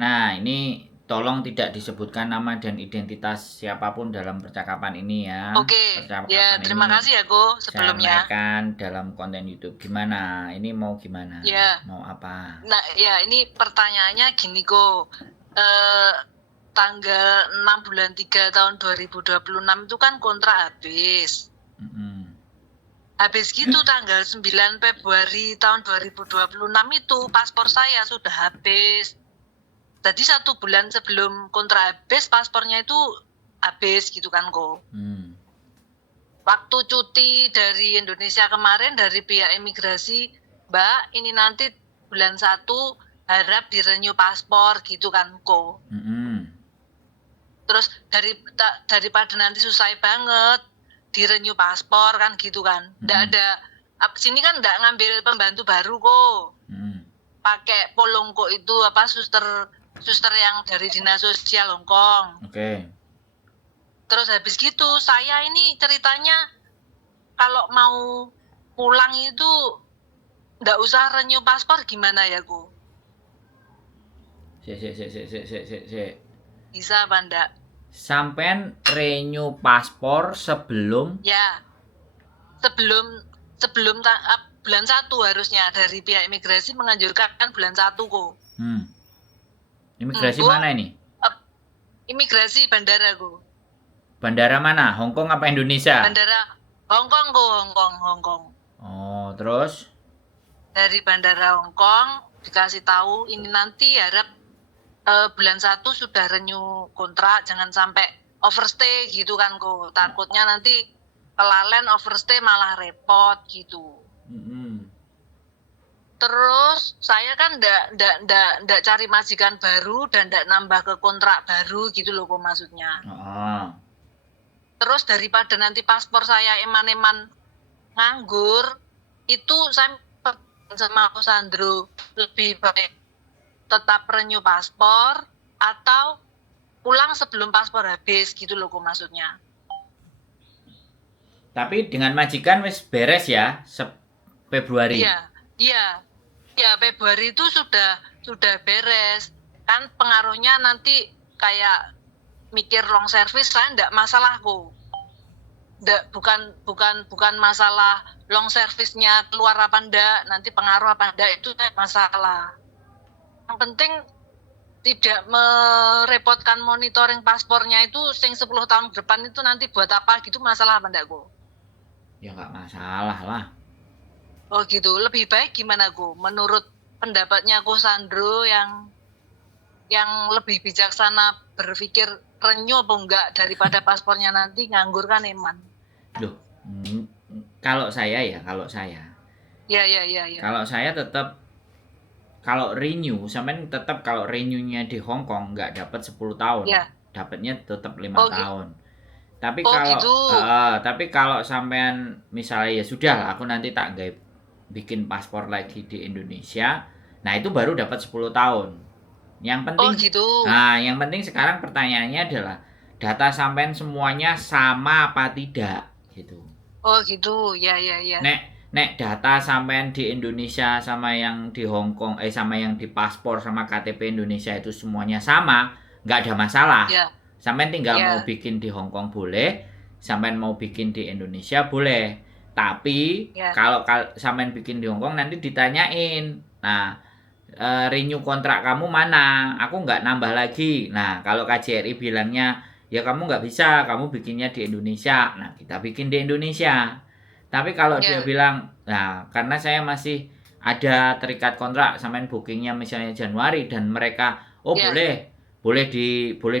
Nah, ini tolong tidak disebutkan nama dan identitas siapapun dalam percakapan ini ya. Oke, ya Percakapan terima ini kasih ya Go saya sebelumnya. naikkan dalam konten YouTube. Gimana? Ini mau gimana? Ya, Mau apa? nah ya ini pertanyaannya gini Go. Eh, tanggal 6 bulan 3 tahun 2026 itu kan kontrak habis. Mm-mm. Habis gitu tanggal 9 Februari tahun 2026 itu paspor saya sudah habis. Jadi 1 bulan sebelum kontrak habis paspornya itu habis gitu kan Go. Hmm. Waktu cuti dari Indonesia kemarin dari pihak imigrasi, Mbak, ini nanti bulan 1 harap direnew paspor gitu kan, Ko. Mm-mm. Terus daripada nanti susah banget direnew paspor kan gitu kan. Nggak ada, sini kan nggak ngambil pembantu baru kok. Mm-mm. Pakai Polongko itu apa suster yang dari Dinas Sosial Hongkong. Oke. Terus habis gitu saya ini ceritanya kalau mau pulang itu nggak usah renew paspor gimana ya Ku? Sik. Bisa apa ndak? Sampean renew paspor sebelum Ya, sebelum bulan 1 harusnya dari pihak imigrasi menganjurkan bulan 1 Ku. Imigrasi Ku, mana ini? imigrasi bandara Ku. Bandara mana? Hongkong apa Indonesia? Bandara Hongkong Ku, Hongkong. Oh, terus? Dari bandara Hongkong dikasih tahu ini nanti harap bulan 1 sudah renew kontrak, jangan sampai overstay gitu kan Ko. Takutnya nanti kelalen overstay malah repot gitu. Terus saya kan ndak cari majikan baru dan ndak nambah ke kontrak baru gitu loh Ko maksudnya. Terus daripada nanti paspor saya eman-eman nganggur, itu saya sama Ko Sandro lebih baik tetap renew paspor atau pulang sebelum paspor habis gitu loh Ko maksudnya. Tapi dengan majikan wis beres ya, Februari. Iya, Februari itu sudah beres. Kan pengaruhnya nanti kayak mikir long service saya enggak masalah kok. Bukan masalah long service-nya keluar apa enggak, nanti pengaruh apa enggak itu masalah. Yang penting tidak merepotkan monitoring paspornya itu sing 10 tahun ke depan itu nanti buat apa gitu, masalah apa enggak kok? Ya nggak masalah lah. Oh gitu, lebih baik gimana Ko? Menurut pendapatnya Ko Sandro yang lebih bijaksana berpikir renew apa enggak daripada paspornya nanti nganggur kan eman. Loh, kalau saya. Ya. Kalau saya tetap kalau renew, sampean tetap kalau renew-nya di Hong Kong nggak dapat 10 tahun. Ya. Dapatnya tetap 5 tahun. Tapi gitu. Tapi kalau sampean misalnya ya sudah lah, aku nanti tak bikin paspor lagi di Indonesia. Nah, itu baru dapat 10 tahun. Yang penting gitu. Nah, yang penting sekarang pertanyaannya adalah data sampean semuanya sama apa tidak gitu. Oh gitu. Ya. Nek data sampean di Indonesia sama yang di Hong Kong sama yang di paspor sama KTP Indonesia itu semuanya sama, nggak ada masalah. Ya. Sampean tinggal mau bikin di Hong Kong boleh, sampean mau bikin di Indonesia boleh. Tapi kalau sampean bikin di Hong Kong nanti ditanyain. Nah, renew kontrak kamu mana? Aku nggak nambah lagi. Nah, kalau KJRI bilangnya ya kamu nggak bisa, kamu bikinnya di Indonesia. Nah, kita bikin di Indonesia. Tapi kalau dia bilang, nah karena saya masih ada terikat kontrak, sampean bookingnya misalnya Januari dan mereka, boleh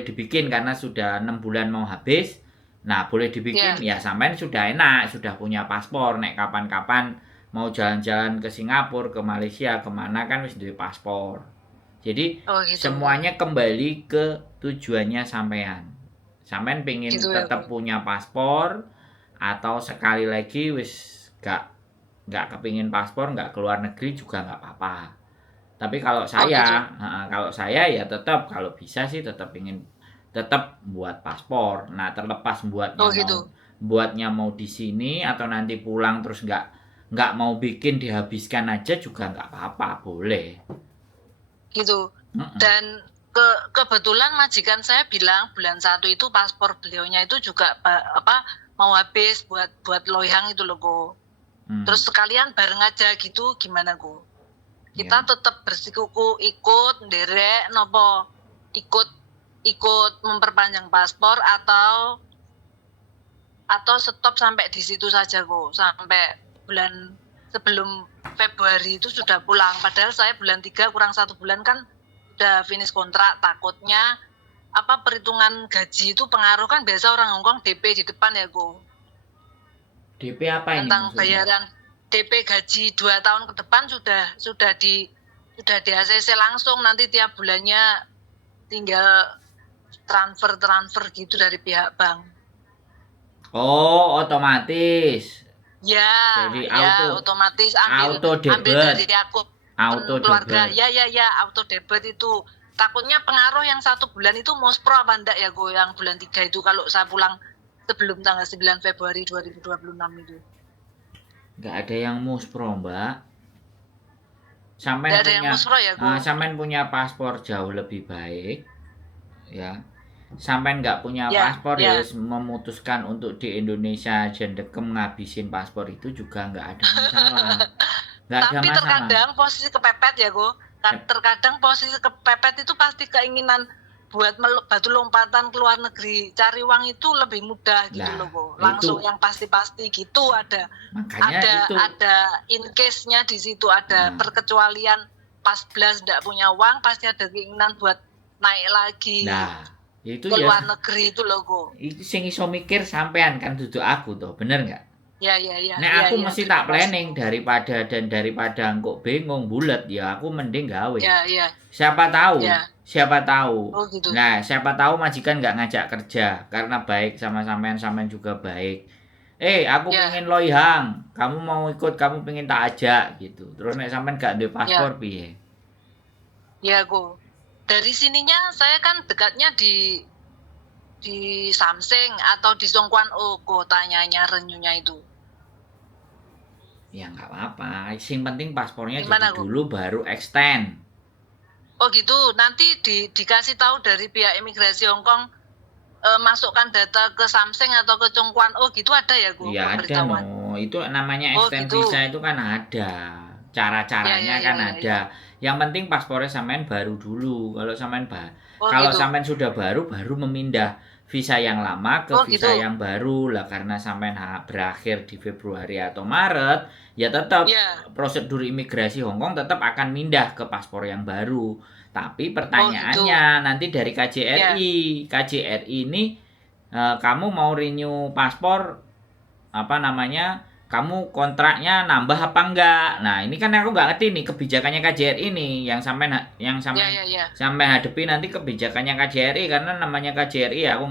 dibikin karena sudah 6 bulan mau habis. Nah, boleh dibikin ya sampean sudah enak, sudah punya paspor, nek kapan-kapan mau jalan-jalan ke Singapura, ke Malaysia, kemana kan wis duwe paspor. Jadi semuanya kembali ke tujuannya sampean. Sampean pengen tetap punya paspor atau sekali lagi wis nggak kepingin paspor, nggak keluar negeri juga nggak apa-apa. Tapi kalau saya ya tetap kalau bisa sih tetap ingin tetap buat paspor. Nah, terlepas buatnya mau di sini atau nanti pulang terus nggak mau bikin dihabiskan aja juga nggak apa-apa, boleh. Gitu. Dan Kebetulan majikan saya bilang bulan 1 itu paspor beliaunya itu juga mau habis buat loyang itu loh kok. Terus sekalian bareng aja gitu gimana kok? Kita tetap bersikuku ikut nderek nopo ikut memperpanjang paspor atau stop sampai di situ saja kok, sampai bulan sebelum Februari itu sudah pulang. Padahal saya bulan 3 kurang 1 bulan kan udah finish kontrak. Takutnya perhitungan gaji itu pengaruh, kan biasa orang Hongkong DP di depan ya kok. DP apa ini tentang maksudnya? Bayaran DP gaji 2 tahun ke depan sudah di ACC langsung, nanti tiap bulannya tinggal transfer gitu dari pihak bank. Oh, otomatis. Ya, jadi otomatis ambil dari akun keluarga. Debit. Ya, auto debit itu. Takutnya pengaruh yang 1 bulan itu mospro apa enggak ya Go, yang bulan 3 itu kalau saya pulang sebelum tanggal 9 Februari 2026 itu. Enggak ada yang mospro, Mbak. Sampean punya paspor jauh lebih baik. Ya. Sampai nggak punya paspor ya memutuskan untuk di Indonesia jendekem ngabisin paspor itu juga nggak ada masalah. Tapi terkadang posisi kepepet ya Go. Terkadang posisi kepepet itu pasti keinginan buat batu lompatan ke luar negeri, cari uang itu lebih mudah gitu loh Go. Langsung yang pasti-pasti gitu ada. Ada in case-nya di situ, ada perkecualian pas belas nggak punya uang pasti ada keinginan buat naik lagi. Itu ke luar negeri itu loh kok. Itu sing iso mikir sampean kan duduk aku toh, bener nggak? Ya. Aku mesti tak planning daripada engkau bingung bulat ya aku mending gawe. Ya. Siapa tahu. Oh, gitu. Nah, siapa tahu majikan nggak ngajak kerja karena baik sama sampean juga baik. Aku pengen loyang, kamu mau ikut, kamu pengen tak ajak gitu. Terus nek sampean gak duwe paspor piye? Ya, kok. Dari sininya saya kan dekatnya di Samseng atau di Songkwan kotanya renyunya itu. Ya nggak apa-apa, yang penting paspornya jadi dulu baru extend. Oh gitu, nanti dikasih tahu dari pihak imigrasi Hongkong masukkan data ke Samseng atau ke Songkwan gitu ada ya Gu? Iya ada itu namanya extend visa itu kan ada. Cara-caranya ada. Yang penting paspornya sampean baru dulu. Kalau sampean sudah baru memindah visa yang lama ke visa yang baru lah, karena sampean berakhir di Februari atau Maret, ya tetap prosedur imigrasi Hongkong tetap akan mindah ke paspor yang baru. Tapi pertanyaannya nanti dari KJRI. KJRI ini kamu mau renew paspor kamu kontraknya nambah apa enggak? Nah, ini kan aku nggak ngerti nih kebijakannya KJRI ini yang sampai hadapi nanti kebijakannya KJRI, karena namanya KJRI aku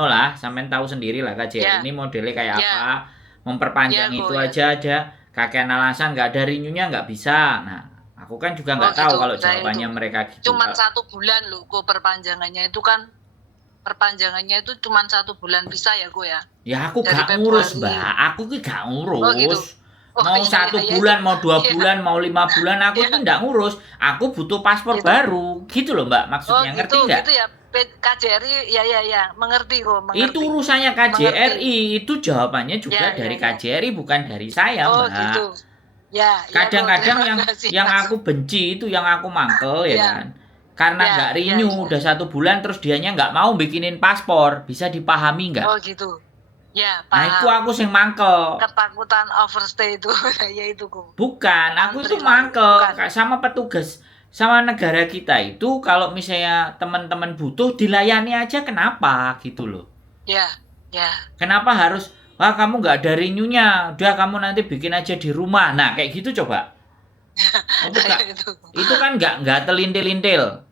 lah, sampai tahu sendiri lah KJRI ini modelnya kayak apa. Memperpanjang itu aja ada kakean alasan, nggak ada renew-nya nggak bisa. Nah, aku kan juga nggak tahu kalau jawabannya mereka gitu. Cuman 1 bulan loh kok perpanjangannya itu kan. Perpanjangannya itu cuma 1 bulan bisa ya Go ya? Ya aku gak ngurus Mbak, aku gak ngurus. Gitu. Mau 1 bulan, mau 2 bulan, mau 5 bulan aku itu gak ngurus. Aku butuh paspor baru, gitu loh Mbak, maksudnya ngerti gak? Gitu ya, KJRI ya, mengerti kok. Itu urusannya KJRI, itu jawabannya juga dari KJRI bukan dari saya Mbak. Gitu. Ya. Kadang-kadang yang aku benci itu yang aku mangkel ya kan. Karena nggak renew udah 1 bulan terus dianya nggak mau bikinin paspor, bisa dipahami nggak? Oh gitu. Ya, paham. Nah itu aku sing mangkel. Ketakutan overstay itu, ya itu kok. Bukan, aku itu mangkel sama petugas, sama negara kita itu kalau misalnya teman-teman butuh dilayani aja, kenapa gitu loh? Ya. Kenapa harus kamu nggak ada renew-nya, udah kamu nanti bikin aja di rumah. Nah kayak gitu coba. Itu kan nggak telintil-lintil.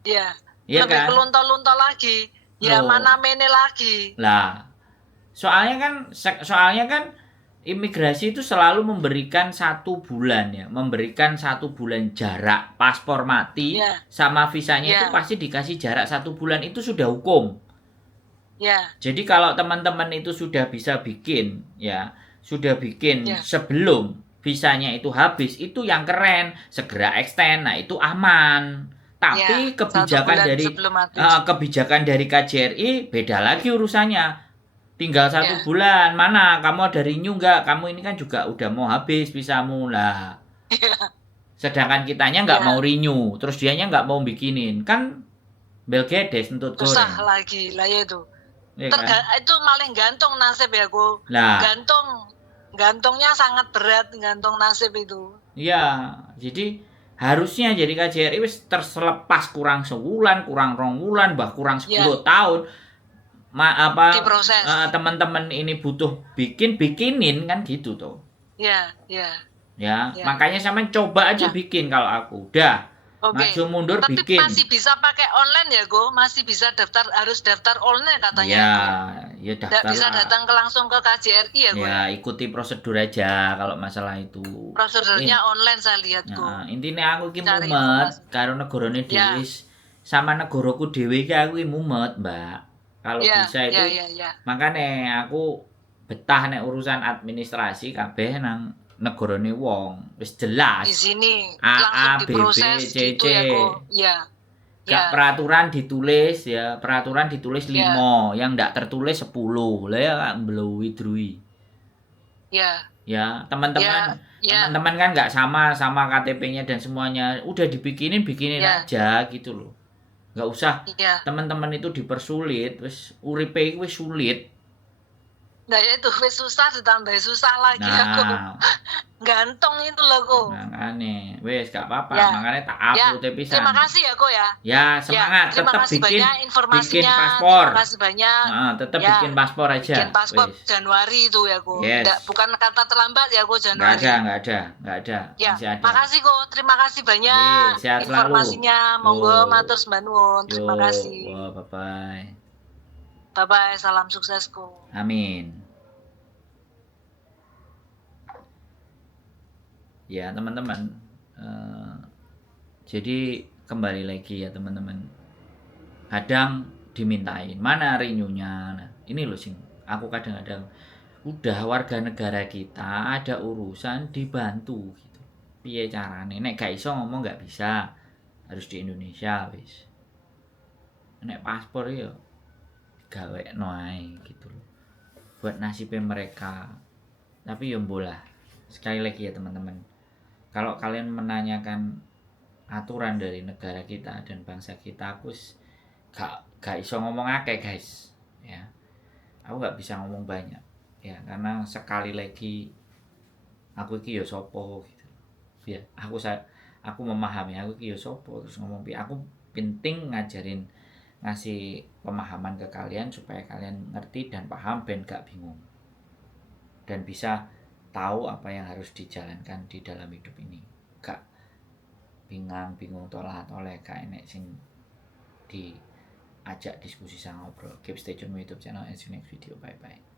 Iya. Lebih kan? Kelunto-lunto lagi. Ya mana mene lagi. Lah. Soalnya kan imigrasi itu selalu memberikan 1 bulan ya, memberikan 1 bulan jarak paspor mati sama visanya itu pasti dikasih jarak 1 bulan, itu sudah hukum. Jadi kalau teman-teman itu sudah bisa bikin sebelum visanya itu habis, itu yang keren, segera extend, nah itu aman. Tapi Ya, 1 bulan sebelum habis. kebijakan dari KJRI beda lagi urusannya. Tinggal 1 Ya. bulan. Mana kamu ada renew nggak? Kamu ini kan juga udah mau habis visamu lah. Ya. Sedangkan kitanya nggak Ya. mau renew, terus dianya nggak mau bikinin. Kan Belgedes entut Susah goreng. lagi lah ya itu. Ya kan? Itu malah gantung nasib ya go. Lah, Gantungnya sangat berat, gantung nasib itu. iya, jadi harusnya jadi KJRI wis terselepas kurang sebulan, kurang 2 bulan, bah kurang 10 tahun. Diproses. Teman-teman ini butuh bikinin kan gitu tuh. Ya. Ya, makanya sama coba aja bikin kalau aku. Udah. Maju mundur tapi bikin. masih bisa pakai online ya go, masih bisa harus daftar online katanya. Ya daftar. Nggak bisa datang langsung ke KJRI ya go. Ya ikuti prosedur aja kalau masalah itu. Prosedurnya online saya lihat go. Intinya aku ki mumet karo negarane dhewe sama negaraku dhewe ki aku mumet, Mbak. Kalau bisa itu. Makanya aku betah nek urusan administrasi kabeh nang negarane wong. Wis jelas. Di sini A, langsung B, diproses C, gitu ya kok. Ya. Gak peraturan ditulis ya, peraturan ditulis 5, yang ndak tertulis 10. Lah ya mbluwi drui. Ya, teman-teman kan nggak sama KTP-nya dan semuanya. Udah bikinin aja gitu loh. Nggak usah teman-teman itu dipersulit, wis uripe wis sulit. Nah itu wis susah ditambah susah lagi aku. Gantung itu loh kok. Makanya, wes gak apa-apa, makanya tak upload pisan. Terima kasih ya kok ya. Ya, semangat, terima tetap kasih banyak informasinya. bikin paspor. Terima kasih banyak. Tetap bikin paspor aja. Bikin paspor Januari itu ya kok. Bukan kata terlambat ya kok Januari. Nggak ada. Ya, masih ada. Makasih kok, terima kasih banyak sehat informasinya. Selalu. Monggo matur sembah nuwun. Terima kasih. Bye-bye. Bye-bye, salam sukses kok. Amin. Ya teman-teman, jadi kembali lagi ya teman-teman, kadang dimintain mana renew-nya. Nah ini loh sing aku kadang-kadang udah warga negara kita ada urusan dibantu gitu, piye carane nek gak iso ngomong gak bisa, harus di Indonesia wis, nek paspor ya gawekno ae gitu loh buat nasibnya mereka. Tapi ya mbolah, sekali lagi ya teman-teman, kalau kalian menanyakan aturan dari negara kita dan bangsa kita, aku gak iso ngomong akeh guys ya, aku gak bisa ngomong banyak ya, karena sekali lagi aku iki yo sopo gitu ya, aku memahami aku iki yo sopo, terus ngomong aku penting ngasih pemahaman ke kalian supaya kalian ngerti dan paham ben gak bingung dan bisa tahu apa yang harus dijalankan di dalam hidup ini. Gak bingung tolak-tolak, gak enek sing diajak diskusi sama ngobrol. Keep stay tune YouTube channel and see you next video. Bye bye.